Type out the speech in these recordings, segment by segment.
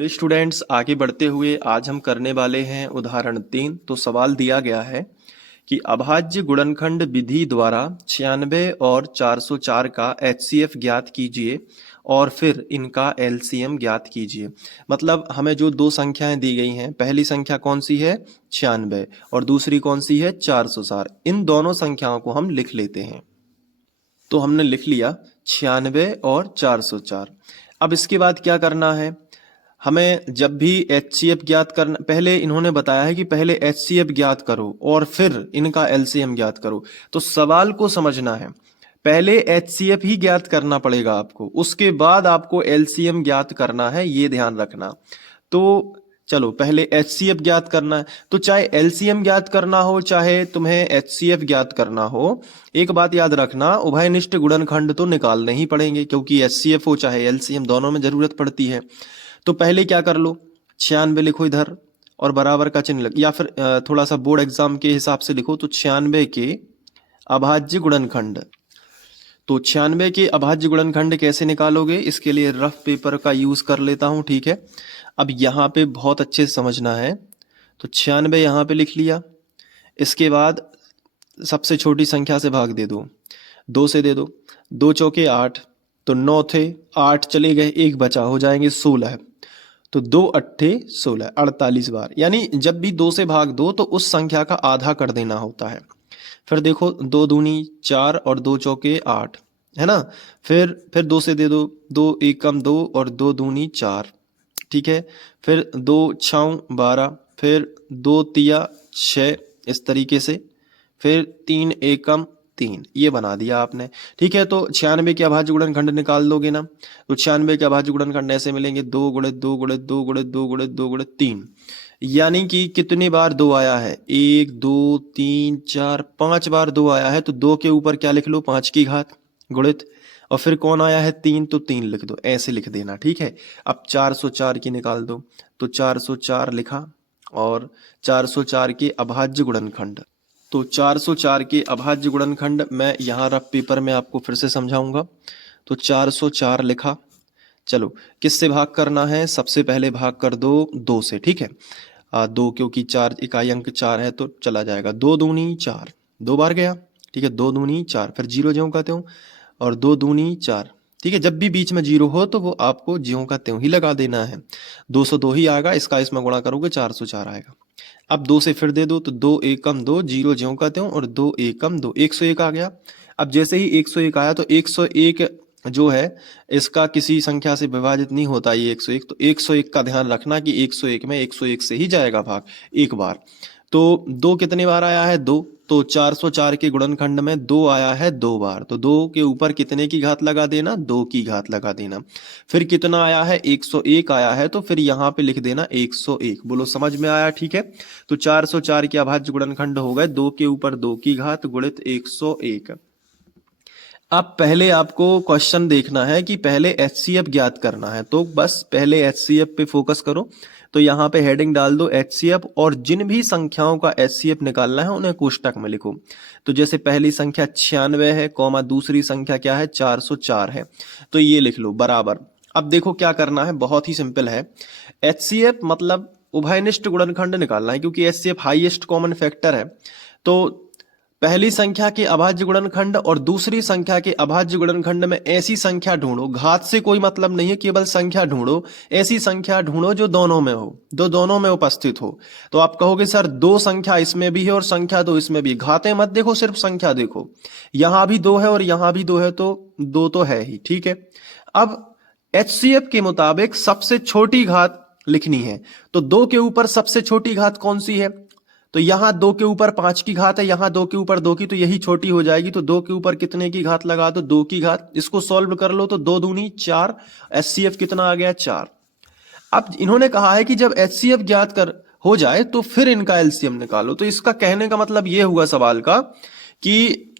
चलिए स्टूडेंट्स, आगे बढ़ते हुए आज हम करने वाले हैं उदाहरण 3। तो सवाल दिया गया है कि अभाज्य गुणनखंड विधि द्वारा 96 और 404 का एचसीएफ ज्ञात कीजिए और फिर इनका एलसीएम ज्ञात कीजिए। मतलब हमें जो दो संख्याएं दी गई हैं, पहली संख्या कौन सी है 96 और दूसरी कौन सी है 404। इन दोनों संख्याओं को हम लिख लेते हैं। तो हमने लिख लिया 96 और 404। अब इसके बाद क्या करना है, हमें जब भी एचसीएफ ज्ञात करना, पहले इन्होंने बताया है कि पहले एचसीएफ ज्ञात करो और फिर इनका एलसीएम ज्ञात करो। तो सवाल को समझना है, पहले एचसीएफ ही ज्ञात करना पड़ेगा आपको, उसके बाद आपको एलसीएम ज्ञात करना है, ये ध्यान रखना। तो चलो पहले एचसीएफ ज्ञात करना है, तो चाहे एलसीएम ज्ञात करना हो चाहे तुम्हें एचसीएफ ज्ञात करना हो, एक बात याद रखना, उभयनिष्ठ गुणनखंड तो निकालने ही पड़ेंगे क्योंकि एचसीएफ हो चाहे एलसीएम दोनों में जरूरत पड़ती है। तो पहले क्या कर लो, 96 लिखो इधर और बराबर का चिन्ह लग, या फिर थोड़ा सा बोर्ड एग्जाम के हिसाब से लिखो, तो 96 के अभाज्य गुणनखंड। तो 96 के अभाज्य गुणनखंड कैसे निकालोगे, इसके लिए रफ पेपर का यूज कर लेता हूं, ठीक है। अब यहाँ पे बहुत अच्छे से समझना है। तो 96 यहाँ पे लिख लिया, इसके बाद सबसे छोटी संख्या से भाग दे दो, 2 से दे दो, 2 चौके 8, तो 9 थे, 8 चले गए, एक बचा, हो जाएंगे 16। तो 2 अट्ठे 16, 48 बार। यानी जब भी 2 से भाग दो तो उस संख्या का आधा कर देना होता है। फिर देखो 2 दूनी 4 और 2 चौके 8, है ना। फिर 2 से दे दो, 2 एकम 2 और 2 दूनी 4, ठीक है। फिर 2 छाऊ 12, फिर 2 तिया 6, इस तरीके से। फिर 3 एकम 3, ये बना दिया आपने, ठीक है। तो 96 के अभाज्य गुणनखंड निकाल लोगे ना, तो 96 के अभाज्य गुणनखंड ऐसे मिलेंगे, 2 गुणित 2 गुणित 2 गुणित 2 गुणित 2 गुणित 3। यानी कि कितनी बार 2 आया है, 1 2 3 4 5 बार 2 आया है। तो 2 के ऊपर क्या लिख लो, 5 की घात गुणित, और फिर कौन आया है 3, तो 3 लिख दो, ऐसे लिख देना, ठीक है। अब 404 की निकाल दो, तो 404 लिखा और 404 के अभाज्य गुणनखंड। तो 404 के अभाज्य गुणनखंड मैं यहाँ रफ पेपर में आपको फिर से समझाऊंगा। तो 404 लिखा, चलो किससे भाग करना है, सबसे पहले भाग कर दो 2 से, ठीक है। 2 क्योंकि 4 इकाई अंक 4 है तो चला जाएगा, 2 दूनी 4, 2 बार गया, ठीक है। 2 दूनी 4, फिर 0 ज्यों का त्यों, और 2 दूनी 4, ठीक है। जब भी बीच में 0 हो तो वो आपको ज्यों का त्यों ही लगा देना है। 202 ही आएगा, इसका इसमें गुणा करोगे 404 आएगा। अब 2 से फिर दे दो, तो 2 एकम 2, 0 ज्यों का त्यों, और 2 एकम 2, 101 आ गया। अब जैसे ही 101 आया तो 101 जो है इसका किसी संख्या से विभाजित नहीं होता ये 101, तो 101 का ध्यान रखना कि 101 में 101 से ही जाएगा भाग एक बार। तो 2 कितने बार आया है, 2, तो 404 के गुणनखंड में 2 आया है 2 बार, तो 2 के ऊपर कितने की घात लगा देना, 2 की घात लगा देना। फिर कितना आया है, 101 आया है, तो फिर यहाँ पे लिख देना 101। बोलो समझ में आया, ठीक है। तो 404 के अभाज्य गुणनखंड हो गए 2 के ऊपर 2 की घात गुणित 101। अब पहले आपको क्वेश्चन देखना है कि पहले एचसीएफ ज्ञात करना है, तो बस पहले एचसीएफ पे फोकस करो। तो यहाँ पे हेडिंग डाल दो एचसीएफ, और जिन भी संख्याओं का एचसीएफ निकालना है उन्हें कोष्टक में लिखो। तो जैसे पहली संख्या 96 है, कॉमा दूसरी संख्या क्या है 404 है, तो ये लिख लो बराबर। अब देखो क्या करना है, बहुत ही सिंपल है। एचसीएफ मतलब उभयनिष्ठ गुणनखंड निकालना है, क्योंकि एचसीएफ हाईएस्ट कॉमन फैक्टर है। तो पहली संख्या के अभाज्य गुणनखंड और दूसरी संख्या के अभाज्य गुणनखंड में ऐसी संख्या ढूंढो, घात से कोई मतलब नहीं है, केवल संख्या ढूंढो, ऐसी संख्या ढूंढो जो दोनों में हो, जो दोनों में उपस्थित हो। तो आप कहोगे सर 2 संख्या इसमें भी है और संख्या 2 इसमें भी, घातें मत देखो, सिर्फ संख्या देखो, यहां भी 2 है और यहां भी 2 है, तो 2 तो है ही, ठीक है। अब एचसीएफ के मुताबिक सबसे छोटी घात लिखनी है, तो 2 के ऊपर सबसे छोटी घात कौन सी है, तो यहां 2 के ऊपर 5 की घात है, यहां 2 के ऊपर 2 की, तो यही छोटी हो जाएगी। तो 2 के ऊपर कितने की घात लगा दो, 2 की घात। इसको सॉल्व कर लो तो 2 दूनी 4, एचसीएफ कितना आ गया 4। अब इन्होंने कहा है कि जब एचसीएफ ज्ञात कर हो जाए तो फिर इनका एलसीएम निकालो। तो इसका कहने का मतलब ये हुआ सवाल का कि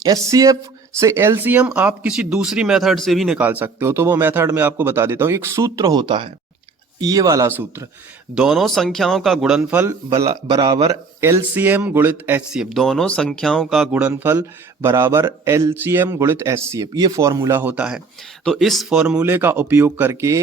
एचसीएफ से एलसीएम आप किसी दूसरी मेथड से भी निकाल सकते हो। तो वो मेथड मैं आपको बता देता हूं, एक सूत्र होता है, ये वाला सूत्र, दोनों संख्याओं का गुणनफल बराबर एलसीएम गुणित एचसीएफ, दोनों संख्याओं का गुणनफल बराबर एलसीएम गुणित एचसीएफ, ये फॉर्मूला होता है। तो इस फॉर्मूले का उपयोग करके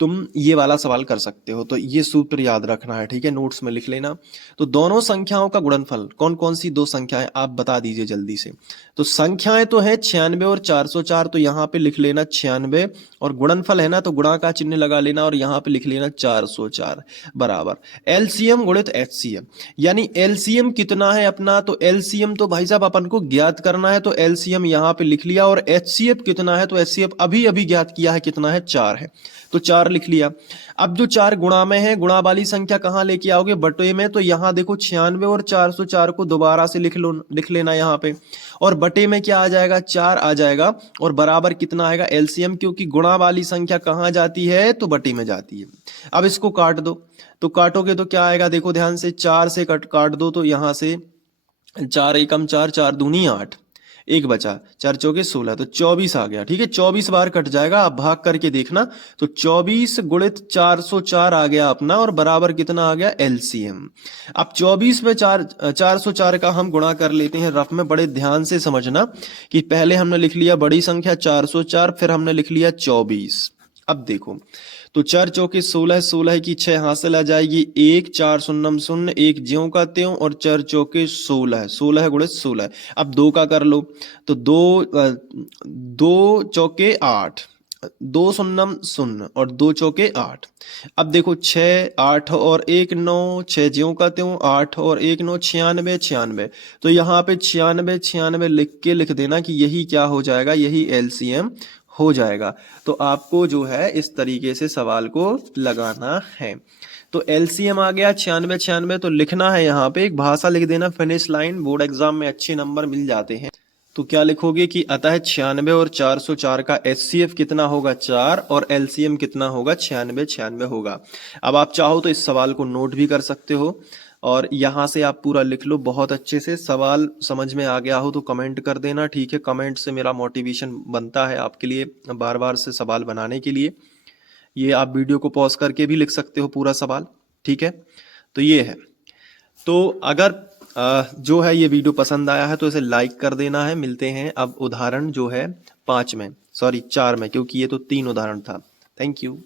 तुम ये वाला सवाल कर सकते हो। तो ये सूत्र याद रखना है, ठीक है, नोट्स में लिख लेना। तो दोनों संख्याओं का गुणनफल, कौन कौन सी दो संख्याएं आप बता दीजिए जल्दी से। तो संख्याएं तो है 96 और 404, तो यहाँ पे लिख लेना 96, और गुणनफल है ना तो गुणा का चिन्ह लगा लेना और यहाँ पे लिख लेना 404 बराबर एलसीएम गुणित एचसीएफ। यानी एलसीएम कितना है अपना, तो एलसीएम तो भाई साहब अपन को ज्ञात करना है, तो एलसीएम यहाँ पे लिख लिया। और एचसीएफ कितना है, तो एचसीएफ अभी अभी ज्ञात किया है, कितना है, 4 है, तो 4 लिख लिया। अब जो 4 गुणा में है, गुणा वाली संख्या कहां लेके आओगे, बटे में। तो यहां देखो 96 और 404 को दोबारा से लिख लेना यहाँ पे, और बटे में क्या आ जाएगा, 4 आ जाएगा, और बराबर कितना आएगा, एलसीएम, क्योंकि गुणा वाली संख्या कहां जाती है, तो बटे में जाती है। अब इसको काट दो, तो काटोगे तो क्या आएगा, देखो ध्यान से, 4 से काट दो, तो यहां से 4 एकम 4, 4 दूनी 8, एक बचा, 4 चौके 16, तो 24 आ गया, ठीक है, 24 बार कट जाएगा, आप भाग करके देखना। तो 24 गुणित 404 आ गया अपना, और बराबर कितना आ गया, एलसीएम। अब 24 में 404 का हम गुणा कर लेते हैं रफ में, बड़े ध्यान से समझना कि पहले हमने लिख लिया बड़ी संख्या 404, फिर हमने लिख लिया 24। अब देखो, तो 4 चौके 16, 16 की 6 हासिल आ जाएगी, 1, 4 शून्यम शून्य, 1 ज्यों का त्यों, और 4 चौके 16, 16 गुणित 16। अब 2 का कर लो, तो 2 चौके 8, 2 शून्यम शून्य, और 2 चौके 8। अब देखो 6, 8 और 1 9, 6 ज्यों का त्यों, 8 और 1 9, 96, 96। तो यहाँ पे 96, 96 लिख देना कि यही क्या हो जाएगा, यही एलसीएम हो जाएगा। तो आपको जो है इस तरीके से सवाल को लगाना है। तो एलसीएम आ गया 96, 96, तो लिखना है यहाँ पे एक भाषा लिख देना, फिनिश लाइन, बोर्ड एग्जाम में अच्छे नंबर मिल जाते हैं। तो क्या लिखोगे कि अतः 96 और 404 का एचसीएफ कितना होगा, 4, और एलसीएम कितना होगा, 96, 96 होगा। अब आप चाहो तो इस सवाल को नोट भी कर सकते हो, और यहाँ से आप पूरा लिख लो बहुत अच्छे से। सवाल समझ में आ गया हो तो कमेंट कर देना, ठीक है, कमेंट से मेरा मोटिवेशन बनता है आपके लिए बार बार से सवाल बनाने के लिए। ये आप वीडियो को पॉज करके भी लिख सकते हो पूरा सवाल, ठीक है। तो ये है, तो अगर जो है ये वीडियो पसंद आया है तो इसे लाइक कर देना है। मिलते हैं अब उदाहरण जो है 5 में, सॉरी 4 में, क्योंकि ये तो 3 उदाहरण था। Thank you.